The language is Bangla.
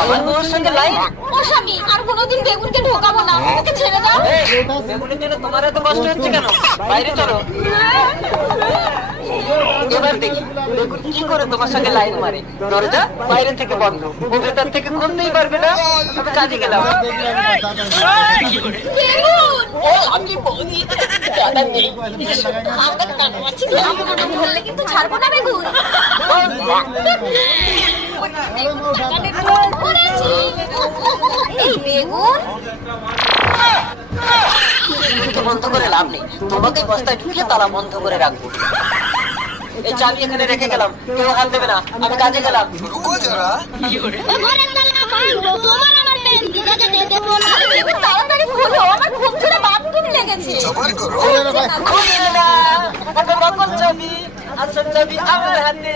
আমার বউর সঙ্গে লাইন? ও স্বামী, আর কোনোদিন বেগুনকে ঢোকাবো না, ওকে ছেড়ে দাও। বেগুনের জন্য তোমার এত কষ্ট হচ্ছে কেন? বাইরে চলো। এবার দেখি বেগুন কি করে তোমার সঙ্গে লাইন মারে। দরজা বাইরে থেকে বন্ধ, ও ভেতর থেকে খুলতেই পারবে না। আমি কাজে গেলাম। বেগুন! ও আমি বৌদি, দাদা নেই। আমাকে টাকা মারছি, আমাকে ধরলে কিন্তু ছাড়বো না বেগুন। করেছি। এই বেগুন তো বন্ধ করে লাভ নেই, তোমাকে বস্তায় ঢুকিয়ে তালা বন্ধ করে রাখবো। এই চাবি এখানে রেখে গেলাম, কেউ হাত দেবে না, আমি কাজে গেলাম। ঘরের তালা ভাঙবো, তোমার আমার প্রেম দিদাকে দেবো না। বেগুন তাড়াতাড়ি খোলো, আমার ঘুম ধরে বাথরুম লেগেছে। খুলবে না, একটা নকল চাবি, আসল চাবি আমার হাতে।